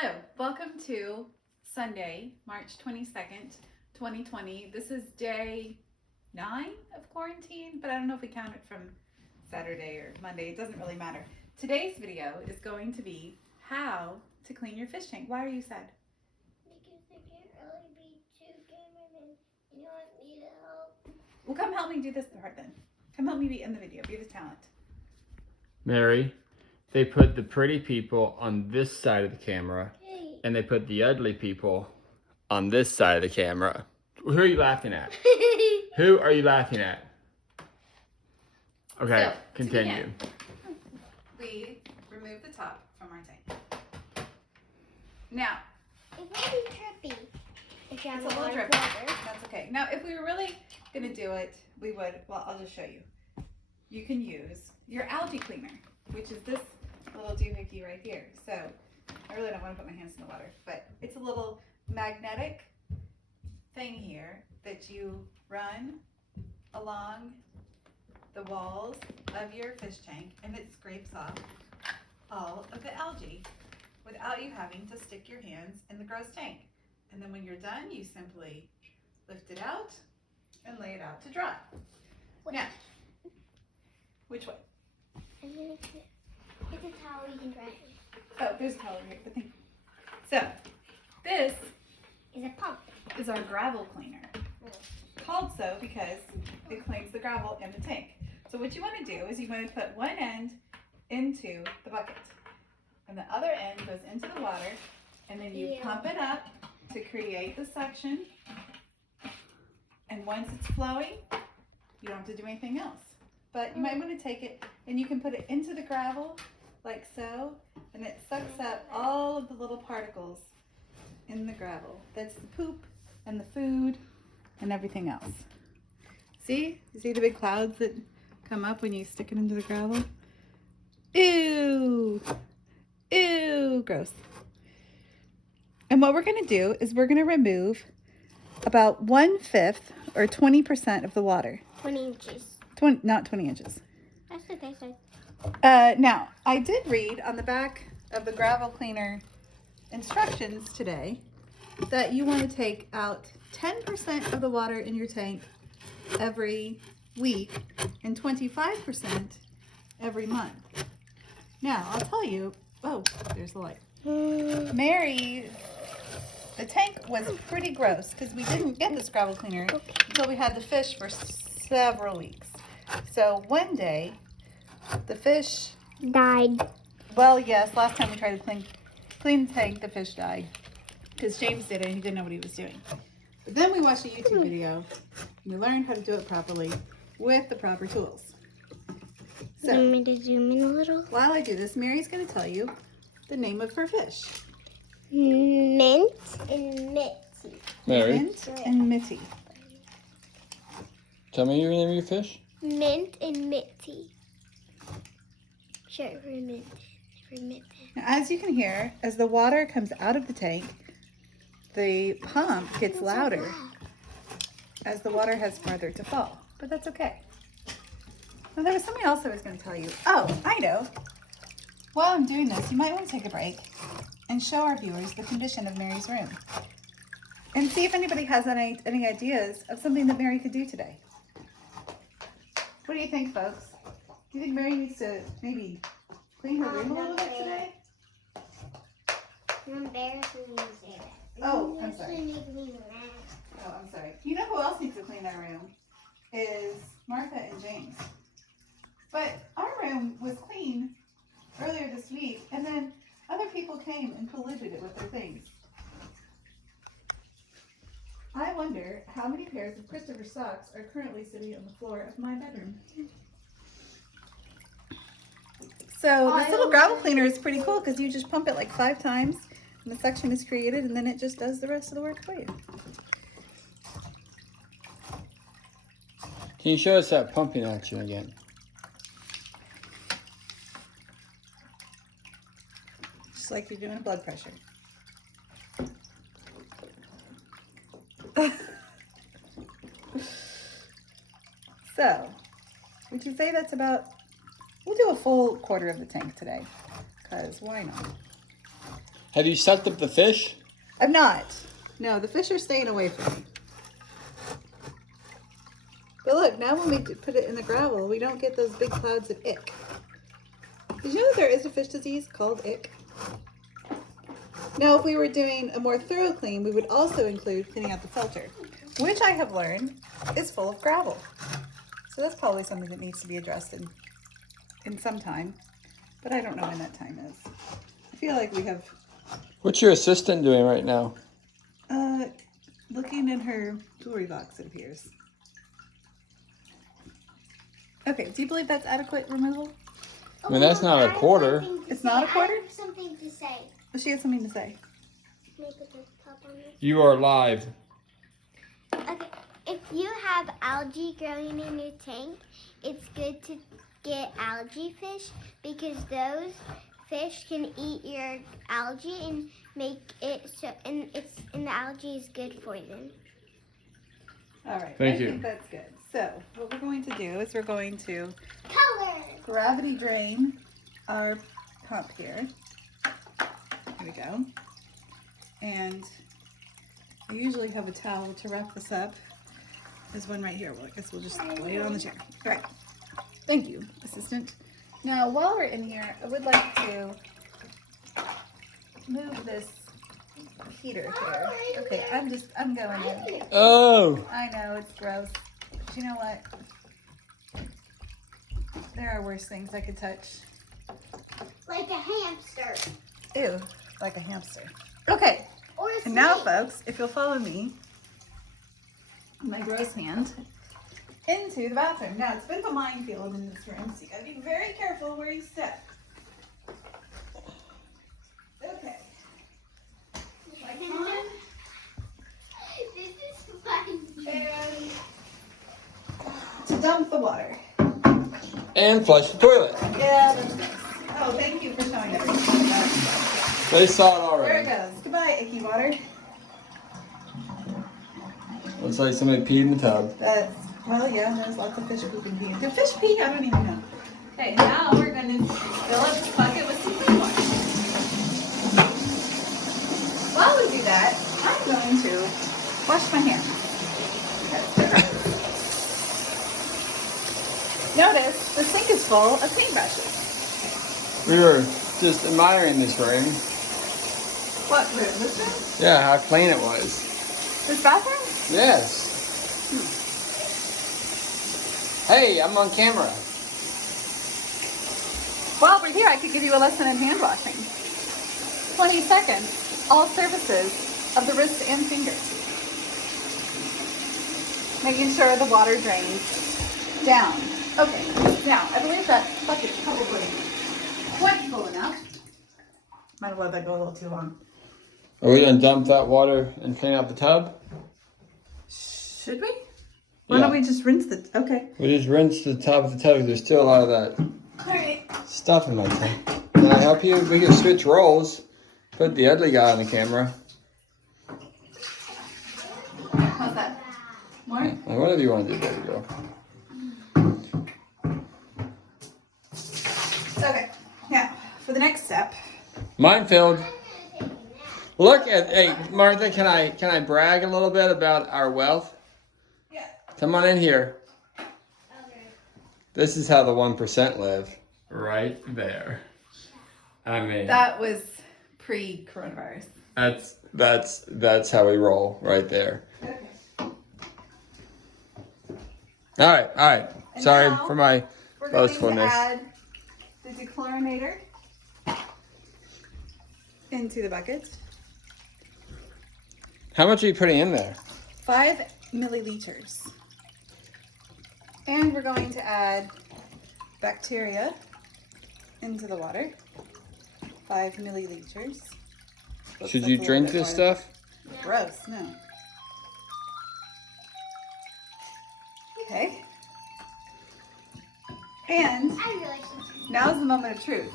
Hello, welcome to Sunday, March 22nd, 2020. This is day 9 of quarantine, but I don't know if we count it from Saturday or Monday. It doesn't really matter. Today's video is going to be how to clean your fish tank. Why are you sad? Because there can't really be two cameramen. You want me to help? Well, come help me do this part then. Come help me be in the video. Be the talent. Mary, they put the pretty people on this side of the camera, Hey. and they put the ugly people on this side of the camera. Who are you laughing at? Who are you laughing at? Okay, So, to continue. begin, we remove the top from our tank. Now, It's really trippy. If you have it's a a lot little of drippy. water. That's okay. Now, if we were really going to do it, we would, well, I'll just show you. You can use your algae cleaner, which is this little doohickey right here. So, I really don't want to put my hands in the water, but it's a little magnetic thing here that you run along the walls of your fish tank, and it scrapes off all of the algae without you having to stick your hands in the gross tank. And then when you're done, you simply lift it out and lay it out to dry. Now, which way? And then it's a towel you can dry it. Oh, there's a towel over here, but thank you. So, this It's a pump. is our gravel cleaner. Called so because it cleans the gravel in the tank. So what you want to do is you want to put one end into the bucket, and the other end goes into the water, and then you pump it up to create the suction. And once it's flowing, you don't have to do anything else. But you might want to take it and you can put it into the gravel like so, and it sucks up all of the little particles in the gravel. That's the poop and the food and everything else. See? You see the big clouds that come up when you stick it into the gravel? Ew! Ew! Gross. And what we're going to do is we're going to remove about 1/5 or 20% of the water. 20 inches. 20, not 20 inches. That's what they said. Now, I did read on the back of the gravel cleaner instructions today that you want to take out 10% of the water in your tank every week and 25% every month. Now, I'll tell you, oh, there's the light. Mary, the tank was pretty gross because we didn't get this gravel cleaner until we had the fish for several weeks. So one day, the fish Died. well, yes, last time we tried to clean the tank, the fish died. Because James did it and he didn't know what he was doing. But then we watched a YouTube video and we learned how to do it properly with the proper tools. You want So, me to zoom in a little? while I do this, Mary's going to tell you the name of her fish. Mint and Mitzi. Mary, Mint and Mitty. tell me your name of your fish. Mint and Mitzi. Short for mint. For mint. Now, as you can hear, as the water comes out of the tank, the pump gets louder as the water has farther to fall. But that's okay. Now, there was something else I was going to tell you. Oh, I know. While I'm doing this, you might want to take a break and show our viewers the condition of Mary's room. And see if anybody has any ideas of something that Mary could do today. What do you think, folks? Do you think Mary needs to maybe clean her room a little bit today? I'm embarrassing you to say that. Oh, I'm sorry. Need to clean the room. Oh, I'm sorry. You know who else needs to clean their room? Is Martha and James. But our room was clean earlier this week, and then other people came and polluted it with their things. I wonder how many pairs of Christopher socks are currently sitting on the floor of my bedroom. So this little gravel cleaner is pretty cool because you just pump it like 5 times and the suction is created, and then it just does the rest of the work for you. Can you show us that pumping action again? Just like you're doing blood pressure. So, would you say that's about, we'll do a full quarter of the tank today, because why not? Have you sucked up the fish? I'm not. No, the fish are staying away from me. But look, now when we put it in the gravel, we don't get those big clouds of ick. Did you know that there is a fish disease called ick? Now, if we were doing a more thorough clean, we would also include cleaning out the filter, which I have learned is full of gravel. So that's probably something that needs to be addressed in some time, but I don't know when that time is. I feel like we have... What's your assistant doing right now? Looking in her jewelry box, it appears. Okay, do you believe that's adequate removal? I mean, that's not a quarter. It's not a quarter? I have something to say. She has something to say. Can I put the top on this? You are live. Okay, if you have algae growing in your tank, it's good to get algae fish because those fish can eat your algae and make it so, and the algae is good for them. All right, Thank I you. think that's good. So what we're going to do is we're going to Color. gravity drain our pump here. Here we go. And I usually have a towel to wrap this up. There's one right here. Well, I guess we'll just lay it on the chair. All right. Thank you, assistant. Now, while we're in here, I would like to move this heater here. Okay, I'm going in. Oh. I know, it's gross. But you know what? There are worse things I could touch. Like a hamster. Ew, like a hamster. Okay, Or a and now, snake. folks, if you'll follow me, my gross hand, into the bathroom. Now, it's a bit of a minefield in this room, so you gotta be very careful where you step. Okay. Like on, This is fun. and to dump the water. And flush the toilet. Yeah, that's nice. Oh, thank you for showing everything. That's- They saw it There it already. goes. Goodbye, icky water. Looks like somebody peed in the tub. That's, well, yeah, there's lots of fish pooping pee. Do fish pee? I don't even know. Okay, now we're going to fill up this bucket with some clean water. While we do that, I'm going to wash my hands. Notice the sink is full of paintbrushes. We were just admiring this room. What room? This room? Yeah, how clean it was. This bathroom? Yes. Hey, I'm on camera. While we're here, I could give you a lesson in hand washing. 20 seconds, all surfaces of the wrists and fingers. Making sure the water drains down. Okay, now I believe that bucket's probably quite full enough. Might have let that go a little too long. Are we gonna dump that water and clean out the tub? Should we? Why don't we just rinse the, okay. We just rinse the top of the tub. There's still a lot of that All right. stuff in my tank. Can I help you? We can switch roles. Put the ugly guy on the camera. How's that? More? Whatever you want to do, baby girl. Okay, now for the next step. Minefield. Look at, hey Martha, can I brag a little bit about our wealth? Yeah. Come on in here. This is how the 1% live. Right there. I mean, That was pre-coronavirus. that's how we roll right there. Okay. All right. And Sorry now for my We're going to boastfulness. add the dechlorinator into the bucket. How much are you putting in there? 5 milliliters. And we're going to add bacteria into the water. 5 milliliters. Looks Should like you a little drink bit this more. stuff? Gross, no. Okay. And I really should. now's the moment of truth.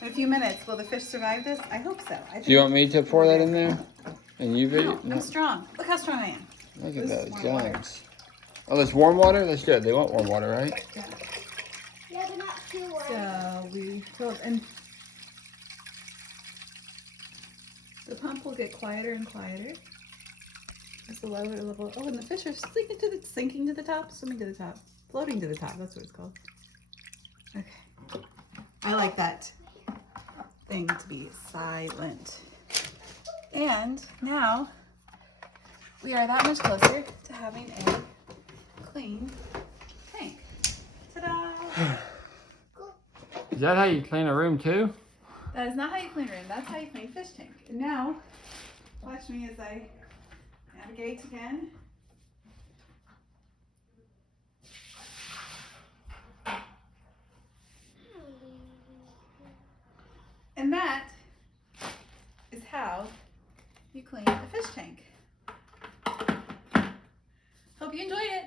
In a few minutes, will the fish survive this? I hope so. I Do you want me to pour that in there? And you video? No, I'm strong. Look how strong I am. Look at This is those warm water. guns. Oh, that's warm water? That's good. They want warm water, right? Yeah, but not too warm. So we filled and The pump will get quieter and quieter as the lower level. Oh, and the fish are sinking to the top, swimming to the top, floating to the top. That's what it's called. Okay. I like that thing to be silent. And now we are that much closer to having a clean tank. Ta-da! Is that how you clean a room too? That is not how you clean a room. That's how you clean a fish tank. And now, watch me as I navigate again. And that is how you clean a fish tank. Hope you enjoyed it.